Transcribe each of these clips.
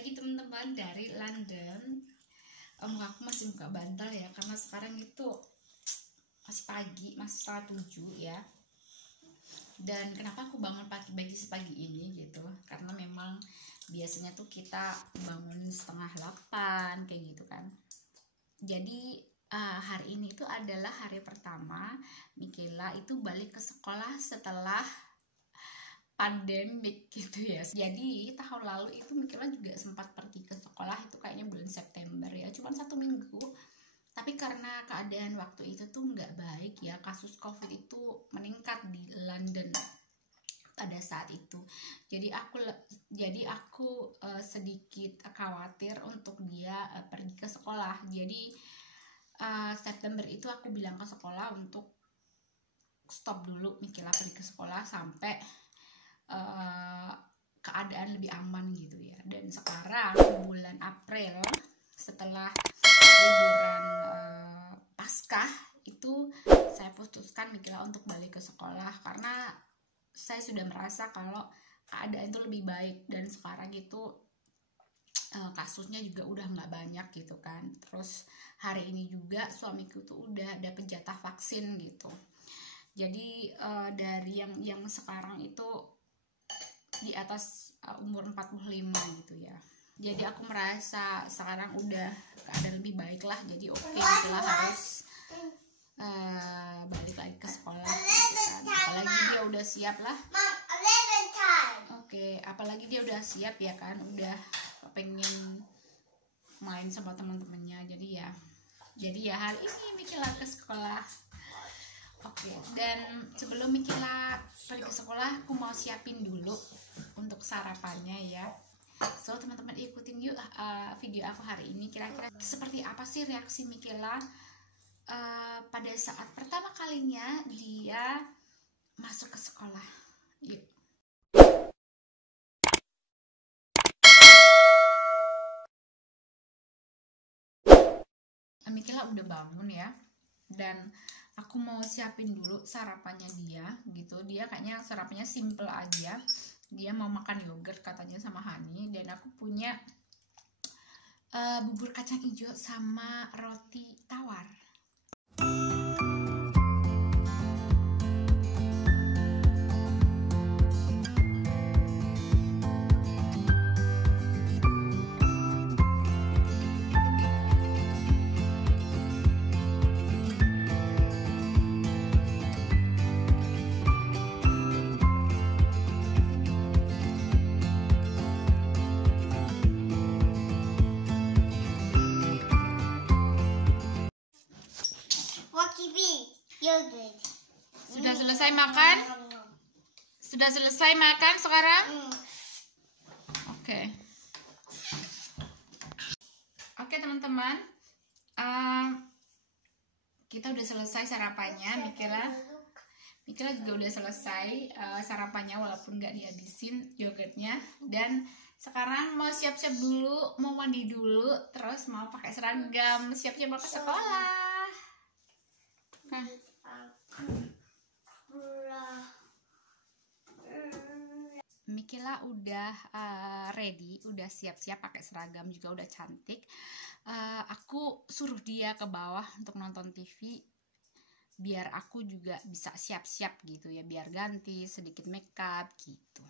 pagi teman-teman dari London. Aku masih buka bantal ya, karena sekarang itu masih pagi, masih setengah 7 ya. Dan kenapa aku bangun pagi sepagi ini gitu, karena memang biasanya tuh kita bangun setengah 8 kayak gitu kan. Jadi hari ini itu adalah hari pertama Mikela itu balik ke sekolah setelah pandemik gitu ya. Jadi tahun lalu itu Mikela juga sempat pergi ke sekolah, itu kayaknya bulan September ya, cuma 1 minggu. Tapi karena keadaan waktu itu tuh nggak baik ya, kasus COVID itu meningkat di London pada saat itu. Jadi aku sedikit khawatir untuk dia pergi ke sekolah. Jadi September itu aku bilang ke sekolah untuk stop dulu Mikela pergi ke sekolah sampai keadaan lebih aman gitu ya. Dan sekarang bulan April setelah liburan Paskah itu saya putuskan Mikela untuk balik ke sekolah, karena saya sudah merasa kalau keadaan itu lebih baik dan sekarang itu kasusnya juga udah nggak banyak gitu kan. Terus hari ini juga suamiku tuh udah dapet jatah vaksin gitu. Jadi dari yang sekarang itu di atas umur 45 gitu ya. Jadi aku merasa sekarang udah keadaan lebih baik lah. Jadi oke, Mikela harus balik lagi ke sekolah gitu kan. Apalagi dia udah siap lah. Oke, apalagi dia udah siap ya kan, udah pengen main sama teman-temannya. Jadi ya hari ini Mikela ke sekolah. Oke, dan sebelum Mikela pergi ke sekolah, aku mau siapin dulu untuk sarapannya ya. So teman-teman ikutin yuk video aku hari ini. Kira-kira seperti apa sih reaksi Mikela pada saat pertama kalinya dia masuk ke sekolah. Yuk. Mikela udah bangun ya, dan aku mau siapin dulu sarapannya dia gitu. Dia kayaknya sarapannya simple aja. Dia mau makan yogurt katanya sama honey, dan aku punya bubur kacang hijau sama roti tawar. Sudah selesai makan? Sudah selesai makan sekarang? Oke teman-teman, kita udah selesai sarapannya. Mikela juga udah selesai sarapannya, walaupun nggak dihabisin yogurtnya. Dan sekarang mau siap-siap dulu, mau mandi dulu, terus mau pakai seragam, siap-siap mau ke sekolah. Mikela udah ready, udah siap-siap pakai seragam juga udah cantik. Aku suruh dia ke bawah untuk nonton TV, biar aku juga bisa siap-siap gitu ya, biar ganti sedikit makeup gitu.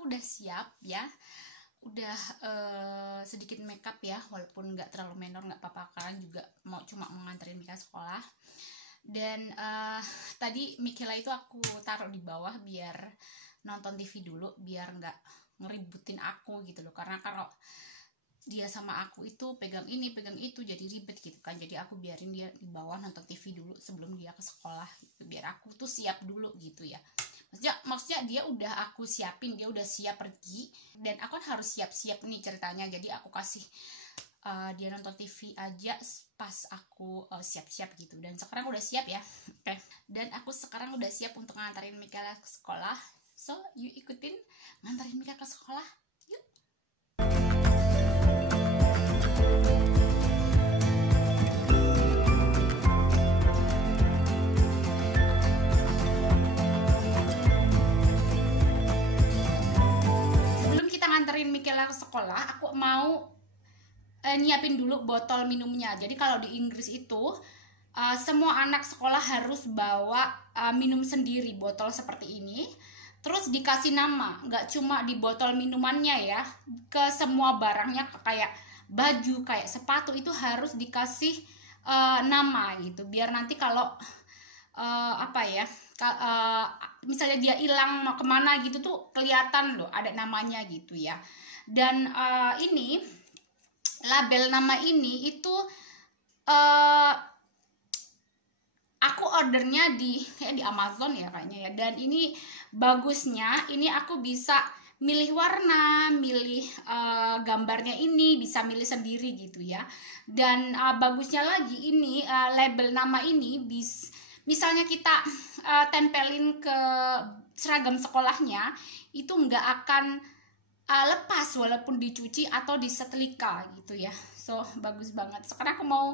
aku udah siap ya, udah sedikit makeup ya, walaupun nggak terlalu menor, nggak apa-apa, kalian juga cuma menganterin Mika sekolah. Dan tadi Mikela itu aku taruh di bawah biar nonton TV dulu, biar nggak ngeributin aku gitu loh, karena kalau dia sama aku itu pegang ini pegang itu jadi ribet gitu kan. Jadi aku biarin dia di bawah nonton TV dulu sebelum dia ke sekolah gitu, biar aku tuh siap dulu gitu ya. Maksudnya dia udah aku siapin, dia udah siap pergi, dan aku kan harus siap-siap nih ceritanya. Jadi aku kasih dia nonton TV aja pas aku siap-siap gitu. Dan sekarang udah siap ya. Oke. Dan aku sekarang udah siap untuk nganterin Mikela ke sekolah. So, you ikutin nganterin Mika ke sekolah. Yuk. Sebelum kita nganterin Mikela ke sekolah, aku mau nyiapin dulu botol minumnya. Jadi kalau di Inggris itu semua anak sekolah harus bawa minum sendiri, botol seperti ini. Terus dikasih nama, nggak cuma di botol minumannya ya, ke semua barangnya kayak baju, kayak sepatu itu harus dikasih nama gitu. Biar nanti kalau misalnya dia hilang mau kemana gitu tuh kelihatan loh ada namanya gitu ya. Dan ini label nama ini itu aku ordernya di Amazon ya kayaknya ya. Dan ini bagusnya, ini aku bisa milih warna, milih gambarnya, ini bisa milih sendiri gitu ya. Dan bagusnya lagi ini label nama ini misalnya kita tempelin ke seragam sekolahnya itu nggak akan lepas walaupun dicuci atau disetrika gitu ya. So bagus banget. Sekarang aku mau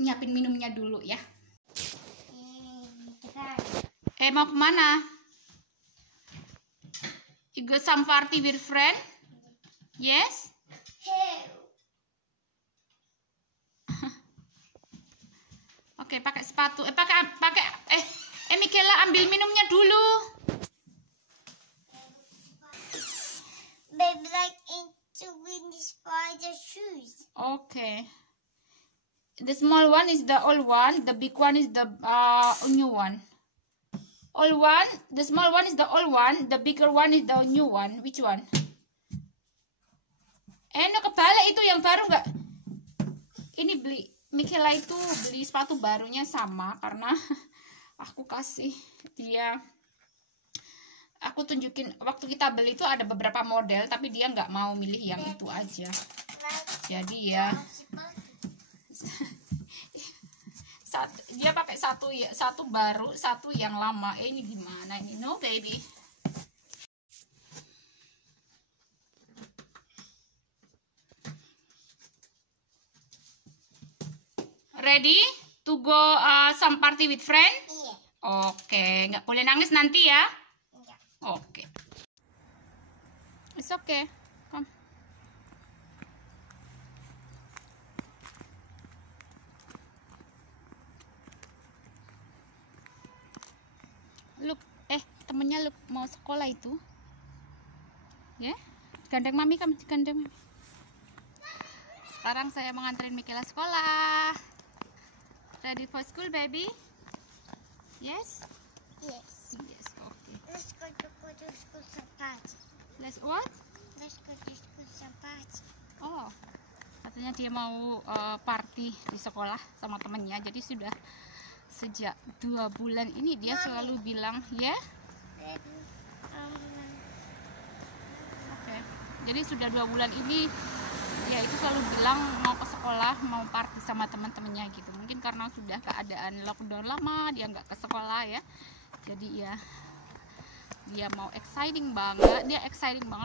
nyiapin minumnya dulu ya. Mau kemana? You go some party with friend? Yes? Oke, pakai sepatu. Mikela ambil minumnya dulu. Baby like into windy spider shoes. Okay. The small one is the old one. The big one is the new one. Old one. The small one is the old one. The bigger one is the new one. Which one? Kebalik itu yang baru nggak? Ini beli Mikela itu beli sepatu barunya sama karena aku kasih dia. Aku tunjukin waktu kita beli itu ada beberapa model, tapi dia nggak mau milih yang itu aja. Jadi ya dia pakai satu baru, satu yang lama. Ini gimana ini? No baby. Ready to go some party with friend? Iya. Oke, nggak boleh nangis nanti ya. Oke. It's okay. Come. Look, temennya look mau sekolah itu. Ya? Yeah? Gandeng mami, kamu gandeng. Sekarang saya mengantarin Mikela sekolah. Ready for school, baby? Yes? Yes. Yes, okay. Let's go to school some party. Let's what? Let's go to school some party. Oh, katanya dia mau party di sekolah sama temennya. Jadi sudah sejak 2 bulan ini dia selalu bilang ya. Oke. Jadi sudah 2 bulan ini dia itu selalu bilang mau ke sekolah, mau party sama teman-temannya gitu. Mungkin karena sudah keadaan lockdown lama dia nggak ke sekolah ya. Jadi ya dia mau exciting banget,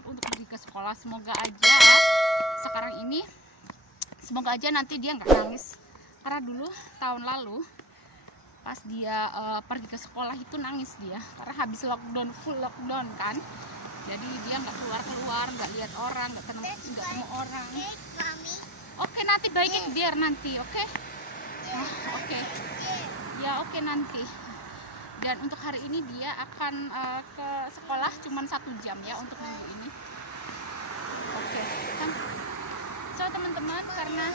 untuk pergi ke sekolah. Semoga aja sekarang ini, semoga aja nanti dia nggak nangis, karena dulu tahun lalu pas dia pergi ke sekolah itu nangis dia, karena habis lockdown, full lockdown kan. Jadi dia nggak keluar, nggak lihat orang, nggak ketemu orang. Oke, nanti baikin biar nanti, oke? Oke. Ya oke nanti. Dan untuk hari ini dia akan ke sekolah cuman 1 jam ya untuk minggu ini. Oke, kan? So teman-teman karena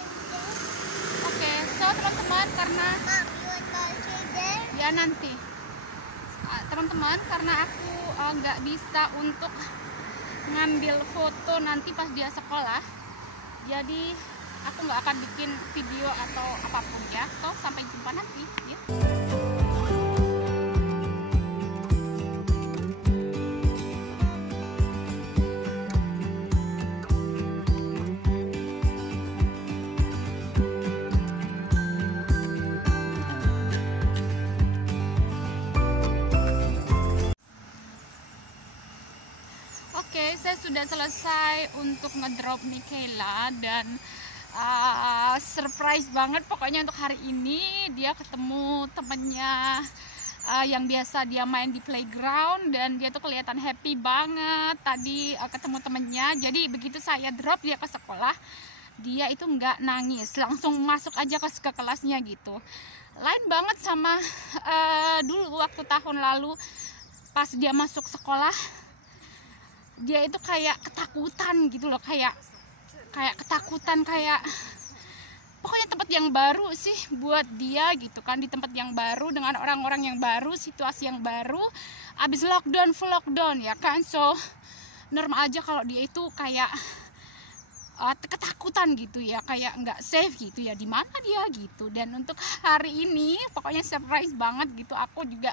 ya nanti teman-teman karena aku nggak bisa untuk ngambil foto nanti pas dia sekolah, jadi aku nggak akan bikin video atau apapun ya. So sampai jumpa nanti ya. Oke, saya sudah selesai untuk ngedrop Michaela dan surprise banget pokoknya untuk hari ini dia ketemu temennya yang biasa dia main di playground, dan dia tuh kelihatan happy banget tadi ketemu temennya. Jadi begitu saya drop dia ke sekolah, dia itu nggak nangis, langsung masuk aja ke kelasnya gitu. Lain banget sama dulu waktu tahun lalu pas dia masuk sekolah. Dia itu kayak ketakutan gitu loh, kayak ketakutan, kayak pokoknya tempat yang baru sih buat dia gitu kan, di tempat yang baru dengan orang-orang yang baru, situasi yang baru, abis full lockdown ya kan. So normal aja kalau dia itu kayak ketakutan gitu ya, kayak nggak safe gitu ya, di mana dia gitu. Dan untuk hari ini pokoknya surprise banget gitu, aku juga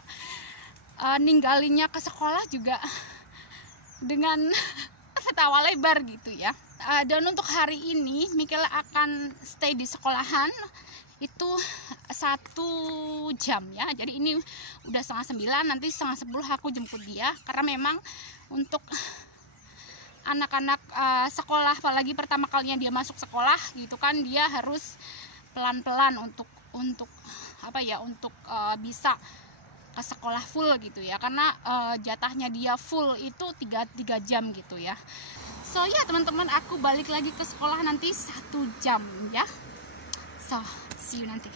ninggalinnya ke sekolah juga dengan tertawa lebar gitu ya. Dan untuk hari ini Michaela akan stay di sekolahan itu 1 jam ya. Jadi ini udah 8:30, nanti 8:30 aku jemput dia, karena memang untuk anak-anak sekolah, apalagi pertama kalinya dia masuk sekolah gitu kan, dia harus pelan-pelan untuk apa ya, untuk bisa ke sekolah full gitu ya, karena jatahnya dia full itu 3 jam gitu ya. So ya teman-teman, aku balik lagi ke sekolah nanti 1 jam ya. So see you nanti.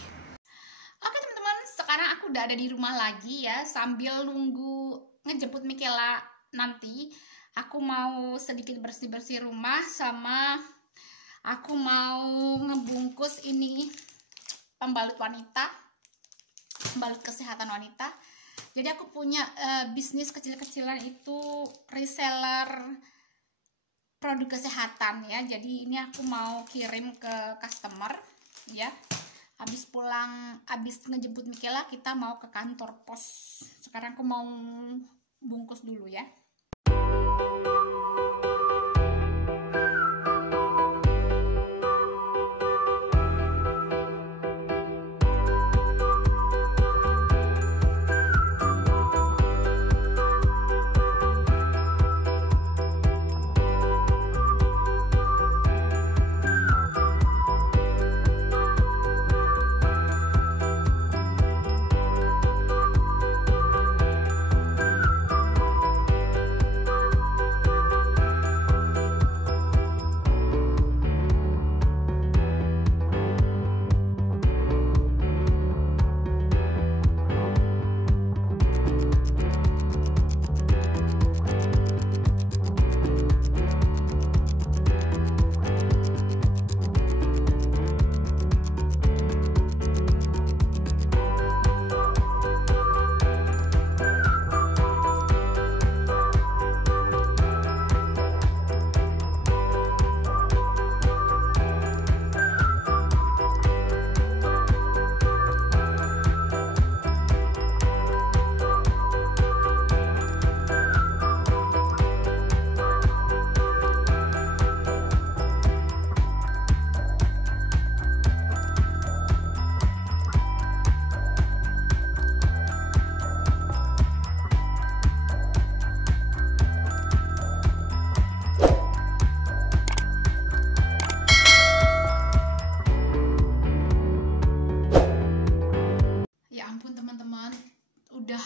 Oke teman-teman, sekarang aku udah ada di rumah lagi ya, sambil nunggu ngejemput Michaela nanti. Aku mau sedikit bersih-bersih rumah, sama aku mau ngebungkus ini pembalut wanita, pembalut kesehatan wanita. Jadi aku punya bisnis kecil-kecilan itu reseller produk kesehatan ya. Jadi ini aku mau kirim ke customer ya. Habis ngejemput Michaela, kita mau ke kantor pos. Sekarang aku mau bungkus dulu ya.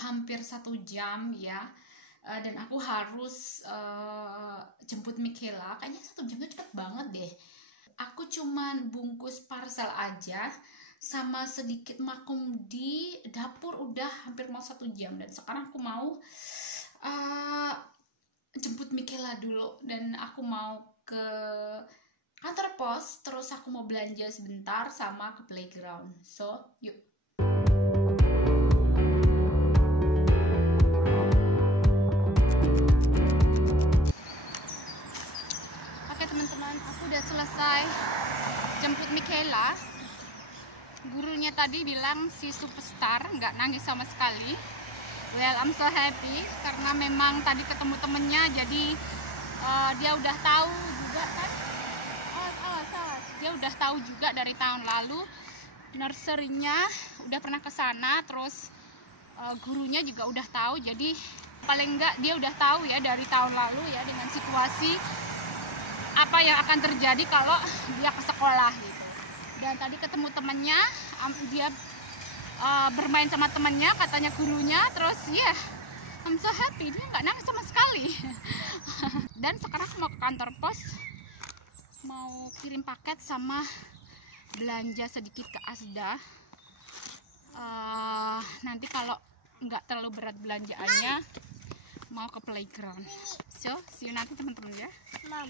Hampir 1 jam ya, dan aku harus jemput Michaela. Kayaknya 1 jam itu cepet banget deh. Aku cuman bungkus parcel aja sama sedikit makum di dapur udah hampir mau 1 jam. Dan sekarang aku mau jemput Michaela dulu, dan aku mau ke kantor pos, terus aku mau belanja sebentar sama ke playground. So yuk. Oke teman-teman, aku udah selesai jemput Michaela. Gurunya tadi bilang si superstar nggak nangis sama sekali. Well, I'm so happy karena memang tadi ketemu temennya, jadi dia udah tahu juga kan. Dia udah tahu juga dari tahun lalu, nursery-nya udah pernah ke sana, terus gurunya juga udah tahu. Jadi paling enggak dia udah tahu ya dari tahun lalu ya, dengan situasi apa yang akan terjadi kalau dia ke sekolah gitu. Dan tadi ketemu temennya, dia bermain sama temennya, katanya gurunya, terus ya I'm so happy, dia nggak nangis sama sekali. Dan sekarang aku mau ke kantor pos, mau kirim paket sama belanja sedikit ke Asda. Nanti kalau nggak terlalu berat belanjaannya, mau ke playground. So see you nanti teman-teman ya. Mom.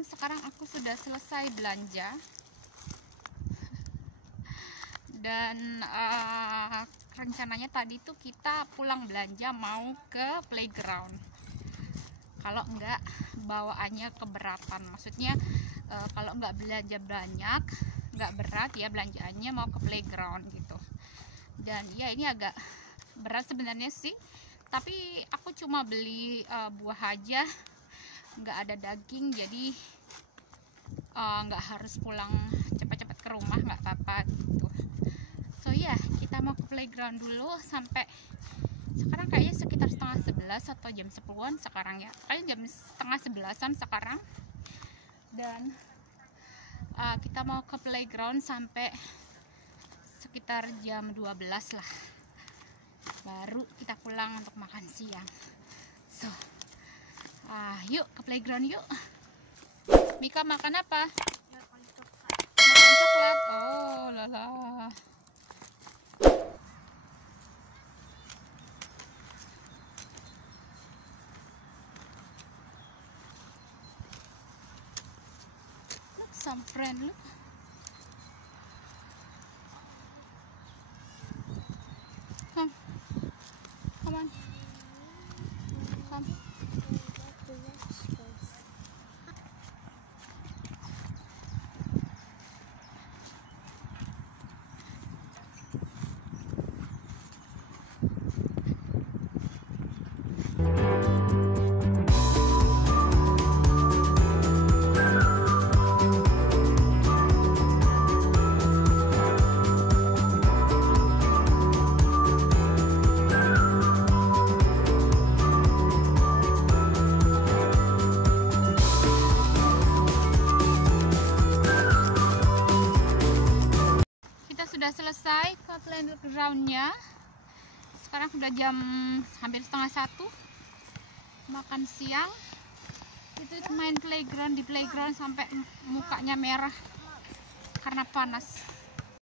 Sekarang aku sudah selesai belanja, dan rencananya tadi tuh kita pulang belanja mau ke playground. Kalau enggak bawaannya keberatan, maksudnya kalau enggak belanja banyak, enggak berat ya belanjaannya, mau ke playground gitu. Dan ya ini agak berat sebenarnya sih, tapi aku cuma beli buah aja, nggak ada daging, jadi nggak harus pulang cepat-cepat ke rumah, nggak apa-apa gitu. So ya, kita mau ke playground dulu sampai sekarang kayaknya sekitar 10:30 atau jam 10-an sekarang ya, kayaknya jam 10:30-an sekarang. Dan kita mau ke playground sampai sekitar jam 12 lah, baru kita pulang untuk makan siang. So yuk ke playground yuk. Mika makan apa? Makan coklat. Oh lala. Look, some friend, look. Come. Come on. Come. Sudah selesai ke playgroundnya. Sekarang sudah jam hampir 12:30, makan siang. Itu main playground, di playground sampai mukanya merah karena panas.